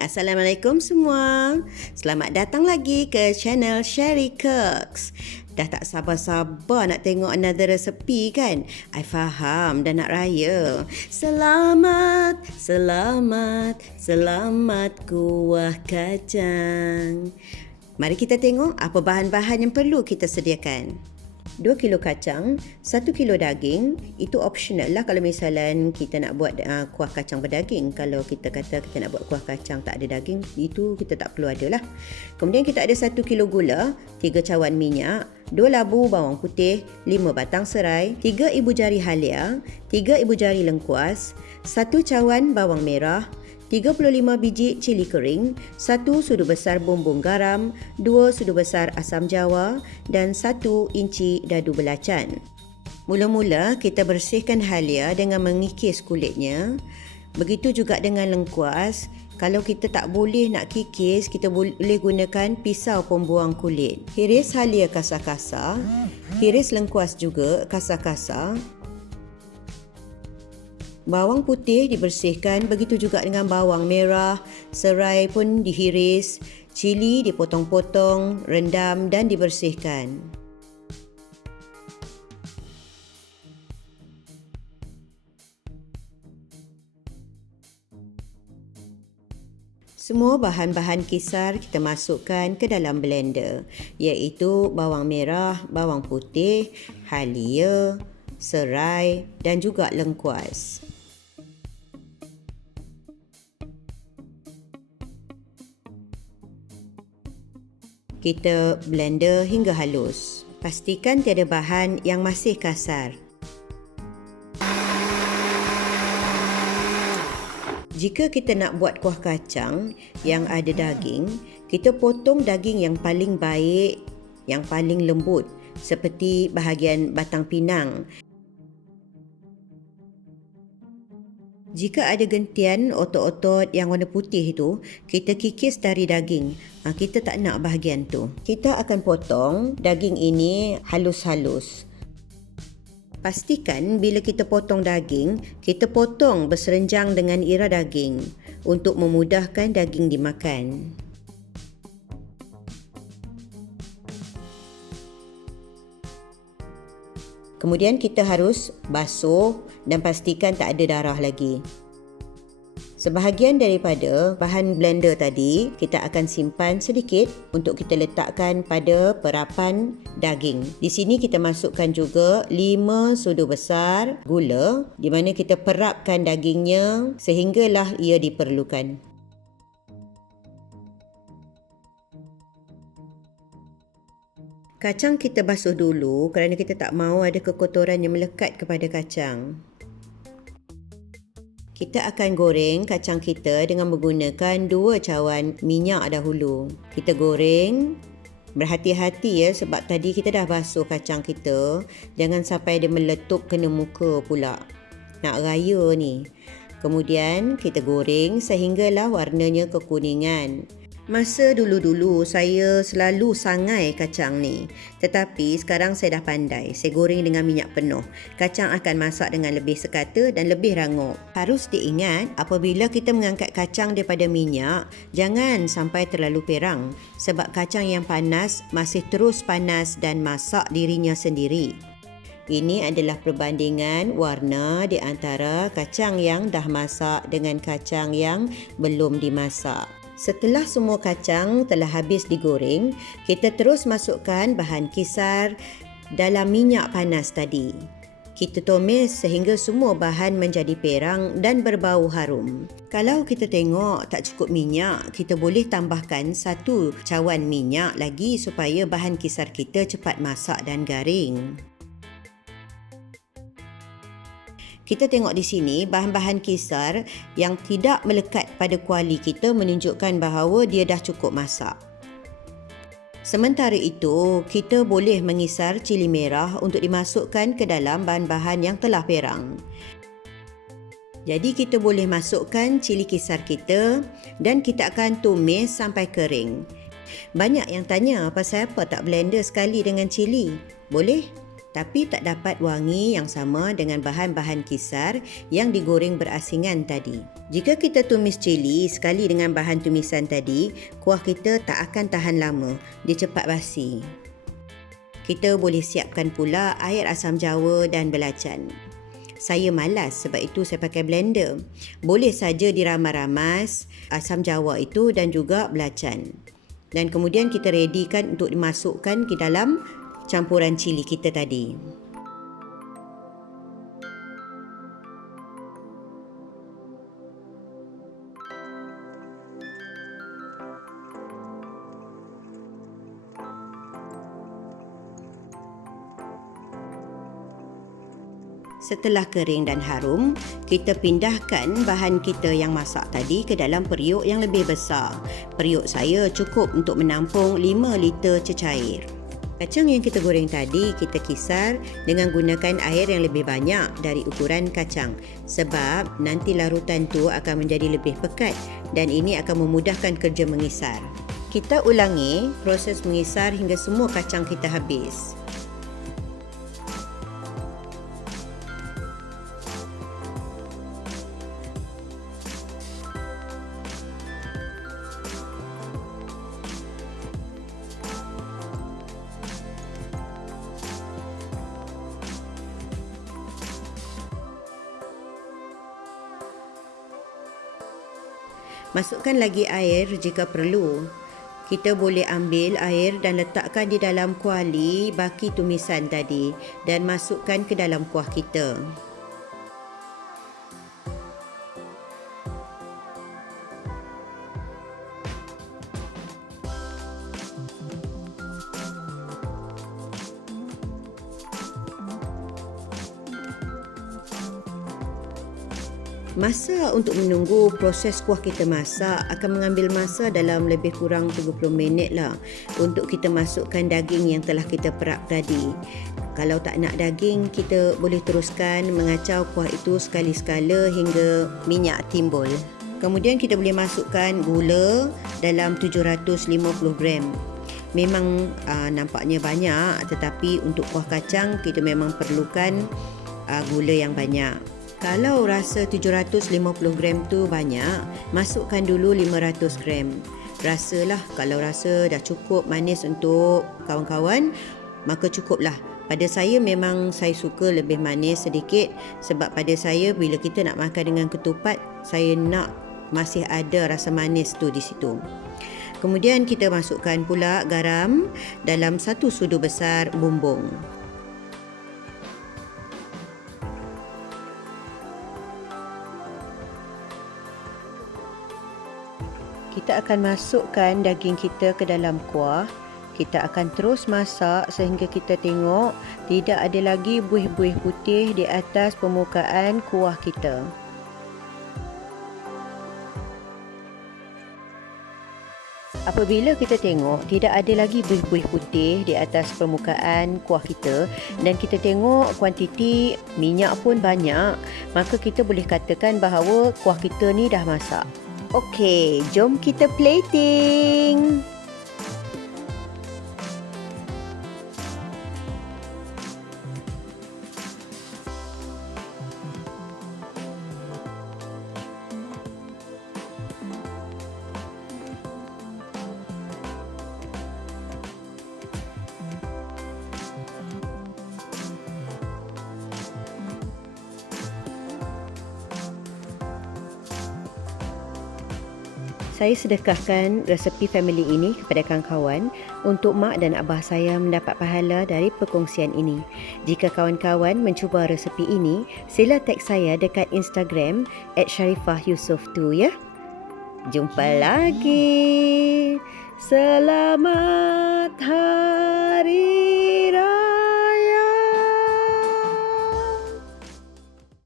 Assalamualaikum semua. Selamat datang lagi ke channel Sherry Cooks. Dah tak sabar-sabar nak tengok another resepi kan? I faham dah nak raya. Selamat, selamat, selamat kuah kacang. Mari kita tengok apa bahan-bahan yang perlu kita sediakan. 2 kilo kacang, 1 kilo daging. Itu optional lah kalau misalnya kita nak buat kuah kacang berdaging. Kalau kita kata kita nak buat kuah kacang tak ada daging, itu kita tak perlu ada lah. Kemudian kita ada 1 kilo gula, 3 cawan minyak, 2 labu bawang putih, 5 batang serai, 3 ibu jari halia, 3 ibu jari lengkuas, 1 cawan bawang merah, 35 biji cili kering, 1 sudu besar bumbung garam, 2 sudu besar asam jawa dan 1 inci dadu belacan. Mula-mula kita bersihkan halia dengan mengikis kulitnya. Begitu juga dengan lengkuas. Kalau kita tak boleh nak kikis, kita boleh gunakan pisau pembuang kulit. Hiris halia kasar-kasar, hiris lengkuas juga kasar-kasar. Bawang putih dibersihkan, begitu juga dengan bawang merah, serai pun dihiris, cili dipotong-potong, rendam dan dibersihkan. Semua bahan-bahan kisar kita masukkan ke dalam blender, iaitu bawang merah, bawang putih, halia, serai dan juga lengkuas. Kita blender hingga halus. Pastikan tiada bahan yang masih kasar. Jika kita nak buat kuah kacang yang ada daging, kita potong daging yang paling baik, yang paling lembut, seperti bahagian batang pinang. Jika ada gentian otot-otot yang warna putih itu, kita kikis dari daging. Kita tak nak bahagian tu. Kita akan potong daging ini halus-halus. Pastikan bila kita potong daging, kita potong berserenjang dengan ira daging untuk memudahkan daging dimakan. Kemudian kita harus basuh dan pastikan tak ada darah lagi. Sebahagian daripada bahan blender tadi, kita akan simpan sedikit untuk kita letakkan pada perapan daging. Di sini kita masukkan juga 5 sudu besar gula, di mana kita perapkan dagingnya sehinggalah ia diperlukan. Kacang kita basuh dulu kerana kita tak mahu ada kekotoran yang melekat kepada kacang. Kita akan goreng kacang kita dengan menggunakan 2 cawan minyak dahulu. Kita goreng, berhati-hati ya sebab tadi kita dah basuh kacang kita. Jangan sampai dia meletup kena muka pula. Nak raya ni. Kemudian kita goreng sehinggalah warnanya kekuningan. Masa dulu-dulu saya selalu sangai kacang ni. Tetapi sekarang saya dah pandai. Saya goreng dengan minyak penuh. Kacang akan masak dengan lebih sekata dan lebih rangup. Harus diingat apabila kita mengangkat kacang daripada minyak, jangan sampai terlalu perang. Sebab kacang yang panas masih terus panas dan masak dirinya sendiri. Ini adalah perbandingan warna di antara kacang yang dah masak dengan kacang yang belum dimasak. Setelah semua kacang telah habis digoreng, kita terus masukkan bahan kisar dalam minyak panas tadi. Kita tumis sehingga semua bahan menjadi perang dan berbau harum. Kalau kita tengok tak cukup minyak, kita boleh tambahkan 1 cawan minyak lagi supaya bahan kisar kita cepat masak dan garing. Kita tengok di sini bahan-bahan kisar yang tidak melekat pada kuali kita menunjukkan bahawa dia dah cukup masak. Sementara itu, kita boleh mengisar cili merah untuk dimasukkan ke dalam bahan-bahan yang telah perang. Jadi kita boleh masukkan cili kisar kita dan kita akan tumis sampai kering. Banyak yang tanya pasal apa tak blender sekali dengan cili. Boleh? tapi tak dapat wangi yang sama dengan bahan-bahan kisar yang digoreng berasingan tadi. Jika kita tumis cili sekali dengan bahan tumisan tadi, kuah kita tak akan tahan lama, dia cepat basi. Kita boleh siapkan pula air asam jawa dan belacan. Saya malas, sebab itu saya pakai blender. Boleh saja diramas-ramas asam jawa itu dan juga belacan. Dan kemudian kita readykan untuk dimasukkan ke dalam campuran cili kita tadi. Setelah kering dan harum, kita pindahkan bahan kita yang masak tadi ke dalam periuk yang lebih besar. Periuk saya cukup untuk menampung 5 liter cecair. Kacang yang kita goreng tadi kita kisar dengan gunakan air yang lebih banyak dari ukuran kacang, sebab nanti larutan tu akan menjadi lebih pekat dan ini akan memudahkan kerja mengisar. Kita ulangi proses mengisar hingga semua kacang kita habis. Masukkan lagi air jika perlu. Kita boleh ambil air dan letakkan di dalam kuali baki tumisan tadi dan masukkan ke dalam kuah kita. Masa untuk menunggu proses kuah kita masak akan mengambil masa dalam lebih kurang 30 minit lah untuk kita masukkan daging yang telah kita perap tadi. Kalau tak nak daging, kita boleh teruskan mengacau kuah itu sekali-sekala hingga minyak timbul. Kemudian kita boleh masukkan gula dalam 750 gram. Memang nampaknya banyak, tetapi untuk kuah kacang kita memang perlukan gula yang banyak. Kalau rasa 750 gram tu banyak, masukkan dulu 500 gram. Rasalah, kalau rasa dah cukup manis untuk kawan-kawan, maka cukuplah. Pada saya memang saya suka lebih manis sedikit, sebab pada saya bila kita nak makan dengan ketupat, saya nak masih ada rasa manis tu di situ. Kemudian kita masukkan pula garam dalam 1 sudu besar bumbung. Kita akan masukkan daging kita ke dalam kuah. Kita akan terus masak sehingga kita tengok tidak ada lagi buih-buih putih di atas permukaan kuah kita. Apabila kita tengok tidak ada lagi buih-buih putih di atas permukaan kuah kita dan kita tengok kuantiti minyak pun banyak, maka kita boleh katakan bahawa kuah kita ni dah masak. Okey, jom kita plating. Saya sedekahkan resepi family ini kepada kawan-kawan untuk mak dan abah saya mendapat pahala dari perkongsian ini. Jika kawan-kawan mencuba resepi ini, sila tag saya dekat Instagram @sharifah_yusuf2 ya. Jumpa lagi. Selamat